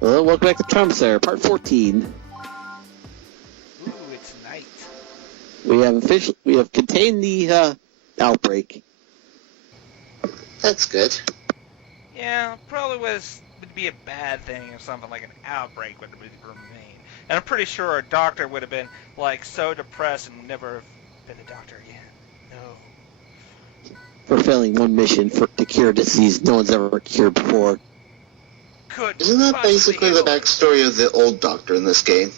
Hello, welcome back to Trauma Center, part 14. Ooh, it's night. We have contained the outbreak. That's good. Yeah, probably would be a bad thing if something like an outbreak would remain. And I'm pretty sure our doctor would have been, like, so depressed and never have been a doctor again. No. For failing one mission to cure a disease no one's ever cured before. Isn't that basically the backstory of the old Doctor in this game?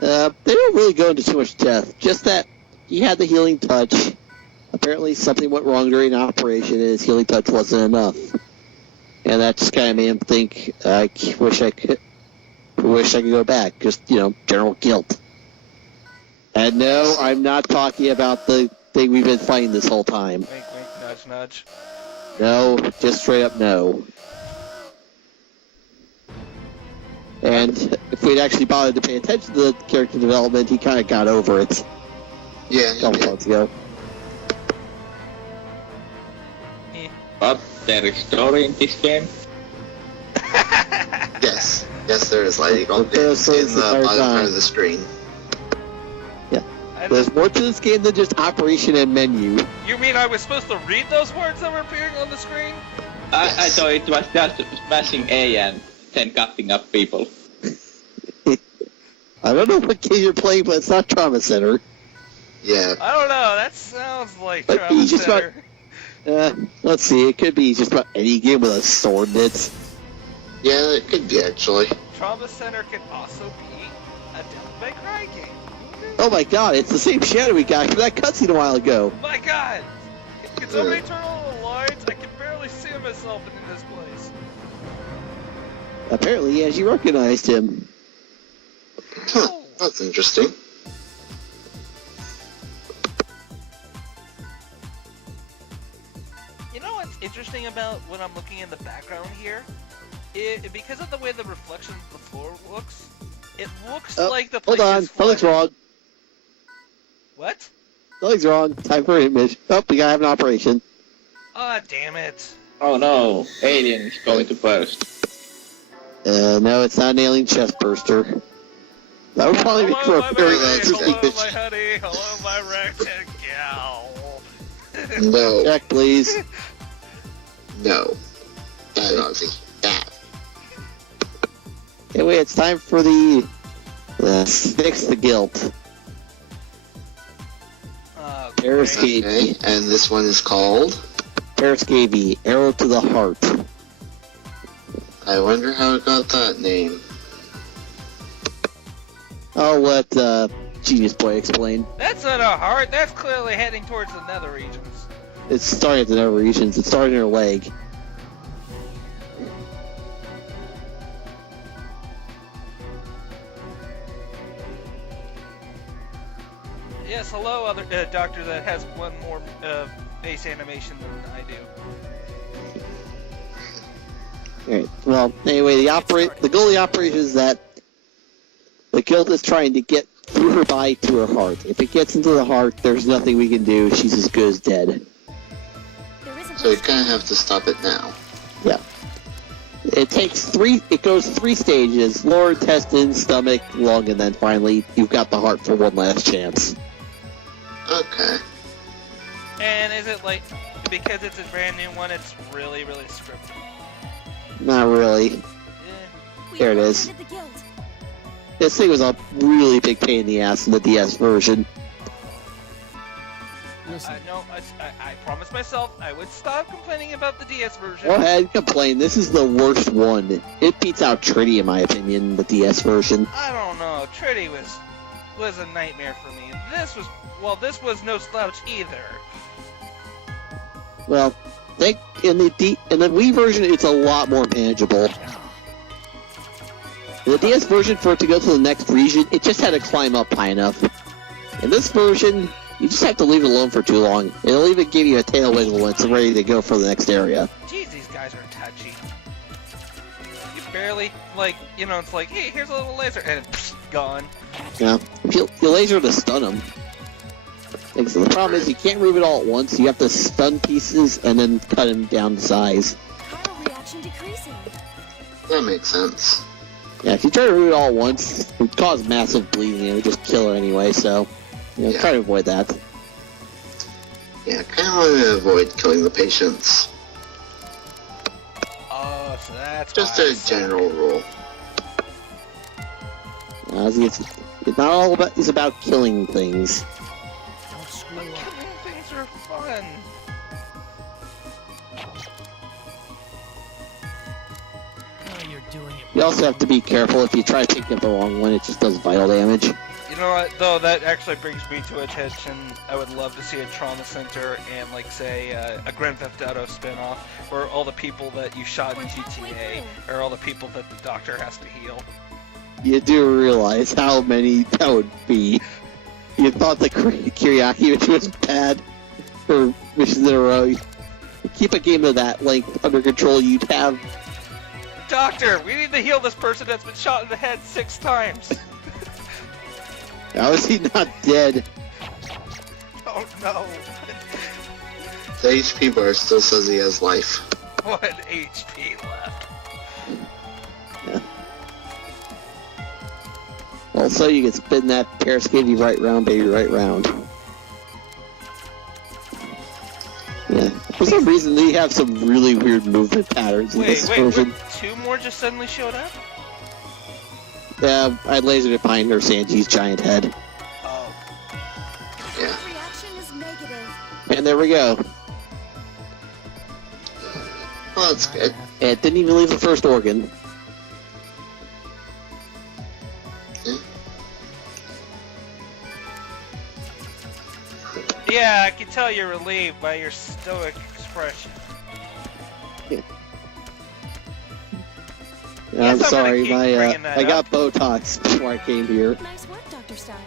They don't really go into too much depth. Just that he had the healing touch. Apparently something went wrong during an operation and his healing touch wasn't enough. And that just kind of made him think, I wish I could go back. Just, general guilt. And no, I'm not talking about the thing we've been fighting this whole time. Wink, wink, nudge, nudge. No, just straight up no. And if we'd actually bothered to pay attention to the character development, he kind of got over it. Yeah. A couple months ago. But there is story in this game. Yes, there is lighting. It's in the bottom part of the screen. Yeah. There's more to this game than just operation and menu. You mean I was supposed to read those words that were appearing on the screen? I thought it was just smashing A and then cutting up people. I don't know what game you're playing, but it's not Trauma Center. Yeah. I don't know, that sounds like But Trauma just Center. Let's see, it could be just about any game with a sword in it. Yeah, it could be actually. Trauma Center can also be a Devil May Cry game. Oh my god, it's the same shadowy guy from that cutscene a while ago. My god! Can somebody turn on the lights? I can barely see myself in this place. Apparently, yeah, you recognized him. Huh, that's interesting. You know what's interesting about when I'm looking in the background here? Because of the way the reflection of the floor looks, it looks like the place Hold on, is something's flooded. wrong. What? Something's wrong. Time for an image. Oh, we gotta have an operation. Ah, damn it. Oh no, alien is going to burst. No, it's not an alien chest burster. That would probably be for Hello, a my very baby. interesting Hello, my mission. honey. Hello, my rectangle. No. Check, please. No. That Ozzy. That. Anyway, it's time for the Fix the Guilt. Periscape. Okay, and this one is called? Periscape, Arrow to the Heart. I wonder how it got that name. I'll let Genius Boy explain. That's not a heart. That's clearly heading towards the nether regions. It's starting at the nether regions. It's starting in her leg. Yes, hello, other doctor that has one more face animation than I do. Alright, well, anyway, the goal of the operation is that the guild is trying to get through her body to her heart. If it gets into the heart, there's nothing we can do. She's as good as dead. So you kind of have to stop it now. Yeah. It goes three stages: lower intestine, stomach, lung, and then finally you've got the heart for one last chance. Okay. And is it like, because it's a brand new one, it's really, really scripted? Not really. Eh. There it is. This thing was a really big pain in the ass in the DS version. I promised myself I would stop complaining about the DS version. Go ahead and complain. This is the worst one. It beats out Trinity in my opinion, the DS version. I don't know. Trinity was a nightmare for me. This was no slouch either. Well, in the Wii version, it's a lot more manageable. In the DS version, for it to go to the next region, it just had to climb up high enough. In this version, you just have to leave it alone for too long. It'll even give you a tail wiggle when it's ready to go for the next area. Jeez, these guys are touchy. You barely, it's like, hey, here's a little laser, and psh, gone. Yeah, you laser to stun them. So the problem is you can't move it all at once. You have to stun pieces and then cut them down to size. That makes sense. Yeah, if you try to root it all at once, it would cause massive bleeding and it would just kill her anyway, so, Yeah. try to avoid that. Yeah, kind of want to avoid killing the patients. Oh, so that's Just why I a suck. general rule. It's not all about, it's about killing things. Don't screw But up. killing things are fun. Oh, you're doing it. You also have to be careful if you try picking up the wrong one, it just does vital damage. You know what, though, that actually brings me to attention. I would love to see a trauma center and, like, say, a Grand Theft Auto spin-off where all the people that you shot in GTA are all the people that the doctor has to heal. You do realize how many that would be. You thought the Kiriaki mission was bad for missions in a row. Keep a game of that length under control, you'd have... Doctor, we need to heal this person that's been shot in the head 6 times. How is he not dead? Oh no. The HP bar still says he has life. 1 HP left. Also, you can spin that Paraskady right round, baby, right round. Yeah. For some reason, they have some really weird movement patterns in this version. 2 more just suddenly showed up? Yeah, I lasered it behind her Sanji's giant head. Oh. Yeah. Reaction is negative. And there we go. Well, that's good. And it didn't even leave the first organ. Yeah, I can tell you're relieved by your stoic expression. I'm I'm gonna sorry, keep bringing that I got Botox before I came here. Nice work, Dr. Styles.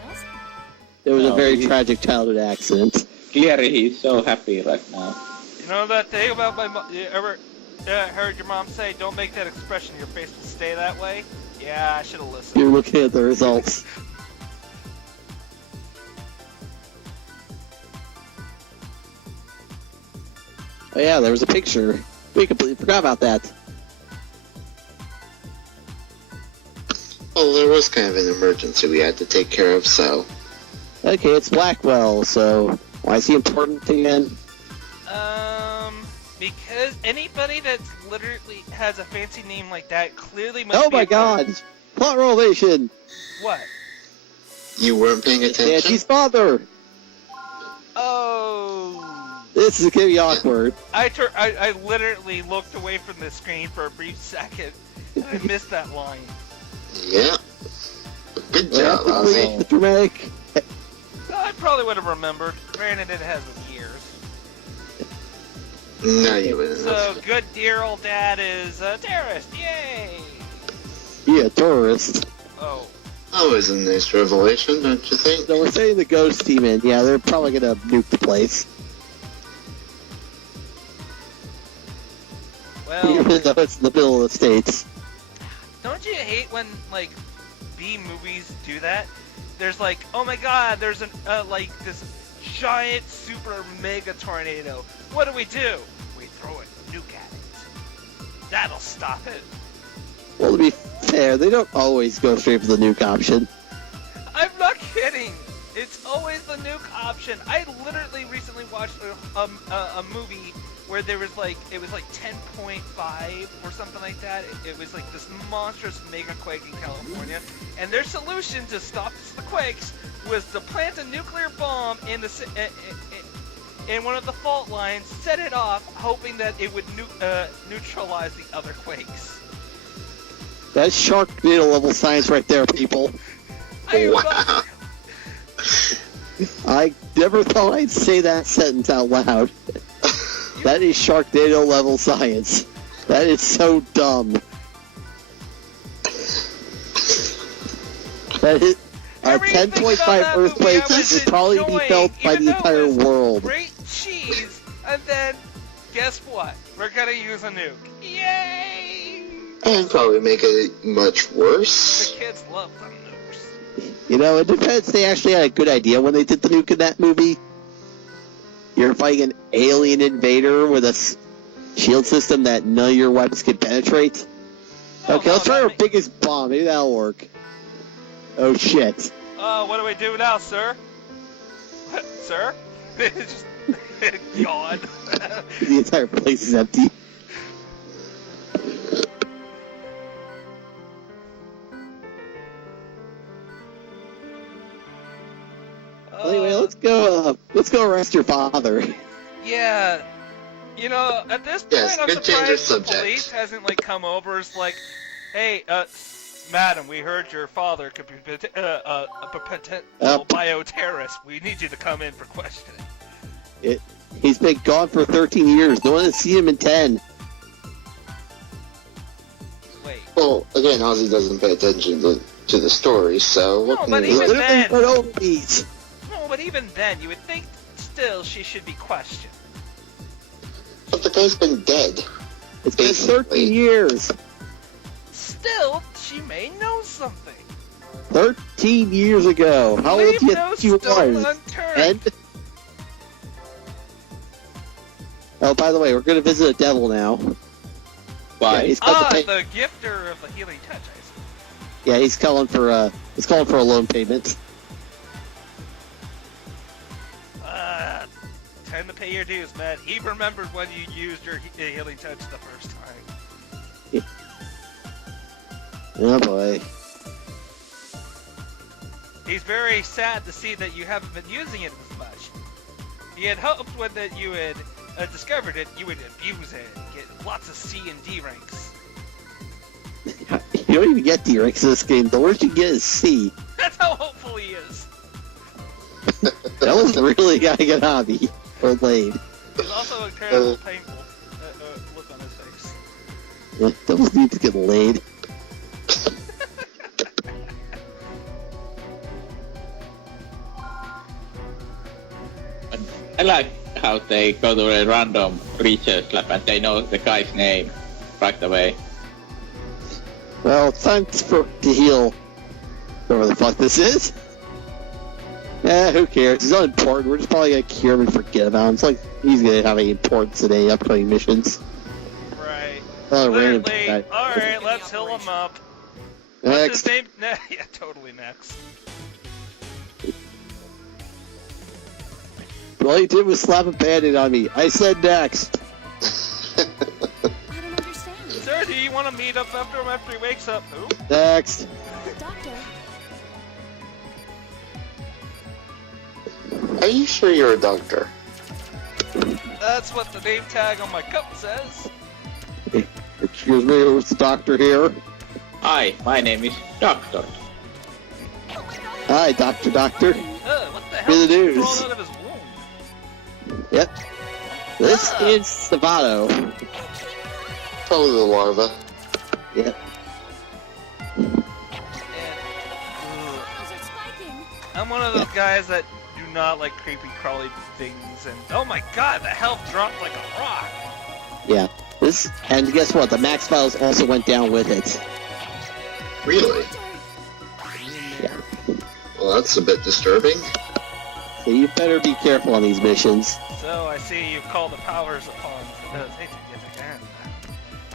It was a Oh, very he- tragic childhood accident. Clearly, he's so happy right now. You know that thing about my mom? You ever heard your mom say, "Don't make that expression. Your face will stay that way"? Yeah, I should have listened. You're looking at the results. Oh yeah, there was a picture. We completely forgot about that. Well, there was kind of an emergency we had to take care of, so... Okay, it's Blackwell, so why is he important again? Because anybody that's literally has a fancy name like that clearly must Oh be my important. god! Plot revelation! What? You weren't paying attention? Sanji's father! Oh. This is gonna be awkward. I literally looked away from the screen for a brief second. And I missed that line. Yeah. Good Well, job, quickly, Ozzy. the dramatic. I probably would have remembered. Granted, it has been years. No, you wouldn't So, have. good dear old dad is a terrorist. Yay! Yeah, tourist. Oh. Always a nice revelation, don't you think? So we're sending the ghost team in. Yeah, they're probably gonna nuke the place. Even Well, though it's in the middle of the States. don't you hate when, like, B movies do that? There's like, oh my god, there's an, like, this giant super mega tornado. What do? We throw a nuke at it. That'll stop it. Well, to be fair, they don't always go straight for the nuke option. I'm not kidding. It's always the nuke option. I literally recently watched a movie where there was like, it was like 10.5 or something like that. It was like this monstrous mega quake in California, and their solution to stop the quakes was to plant a nuclear bomb in in one of the fault lines, set it off, hoping that it would neutralize the other quakes. That's Sharknado level science right there, people. I am not- Wow. I never thought I'd say that sentence out loud. That is Sharknado level science. That is so dumb. That is a Everything 10.5 about that movie earthquake I was would probably be enjoying, felt by even the though entire it was world. Great cheese, and then guess what? We're gonna use a nuke. Yay! And probably make it much The worse. kids love them nukes. You know, it depends. They actually had a good idea when they did the nuke in that movie. You're fighting an alien invader with a shield system that none of your weapons can penetrate. Okay, let's try no, our me- biggest bomb. Maybe that'll work. Oh shit. What do we do now, sir? Sir? Just yawn. The entire place is empty. Anyway, let's go arrest your father. Yeah. You know, at this point, Yes, I'm good change of surprised the subject. police hasn't, like, come over. It's like, hey, madam, we heard your father could be a potential bioterrorist. We need you to come in for questioning. He's been gone for 13 years. No one has seen him in 10. Wait. Well, again, Ozzy doesn't pay attention to the story, so what No, can but we even do? then- But overbeat. No, but even then, you would think still she should be questioned. But the guy's been dead. It's been Basically. 13 years. Still, she may know something. 13 years ago. How old Leave do you no think you stone was? unturned. And oh, by the way, we're going to visit a devil now. Yeah, Why? he's got to pay. The gifter of the healing touch, I see. Yeah, he's calling for a loan payment. Time to pay your dues, man. He remembered when you used your healing touch the first time. Oh boy. He's very sad to see that you haven't been using it as much. He had hoped when that you had discovered it, you would abuse it and get lots of C and D ranks. You don't even get D ranks in this game. The worst you get is C. That's how hopeful he is. That was really a good hobby. Or lane. There's also a terrible, painful look on his face. Yeah, devils need to get laid. I like how they go to a random research lab and they know the guy's name right away. Well, it's time to heal whoever the fuck this is. Who cares? He's not important. We're just probably gonna cure him and forget about him. It's like he's gonna have any importance in any upcoming missions. Right. Oh, random Clearly. guy. Alright, let's heal him up. What's Next. his name? Yeah, totally next. All he did was slap a band-aid on me. I said next. I don't understand. Sir, do you want to meet up after him after he wakes up? Who? Next. Doctor, Are you sure you're a doctor? That's what the name tag on my cup says. Excuse me, who's the doctor here? Hi, my name is Doctor. Hi, Doctor. What the hell Good is he news. thrown out of his womb? Yep. This is Savato. Probably the larva. Yep. And, those are spiking. I'm one of those guys that do not like creepy crawly things, and oh my god, the health dropped like a rock. Yeah. This, and guess what? The Max Files also went down with it. Really? Yeah. Well, that's a bit disturbing. So you better be careful on these missions. So I see you've called the powers upon Satan yet again.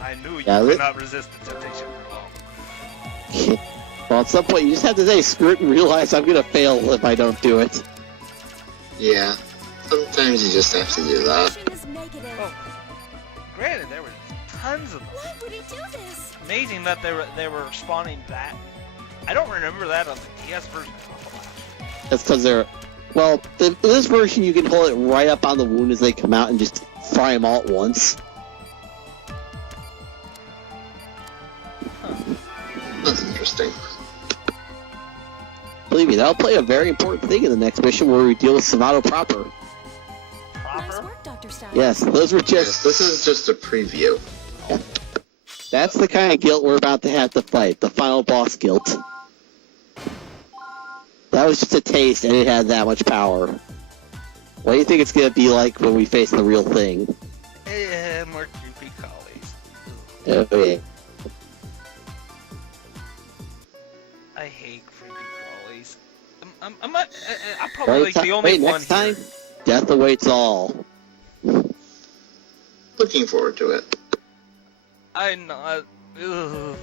I knew you Yeah, could not resist the temptation for long. Well, at some point, you just have to say screw it and realize I'm gonna fail if I don't do it. Yeah. Sometimes you just have to do that. Mission is negative. Oh, granted, there were tons of them. Why would he do this? Amazing that they were spawning that. I don't remember that on the DS version of Alpha Lab. That's because they're... Well, in this version, you can hold it right up on the wound as they come out and just fry them all at once. That's interesting. Believe me, that'll play a very important thing in the next mission where we deal with Savato proper. Nice Proper? work, Dr. Stiles. Yes, those were Yes, just... this is just a preview. That's the kind of guilt we're about to have to fight, the final boss guilt. That was just a taste, and it had that much power. What do you think it's going to be like when we face the real thing? More creepy collies. Oh, yeah. I hate creepy crawlies. I'm probably like the only one next time, here. death awaits all. Looking forward to it. I'm not. Ugh.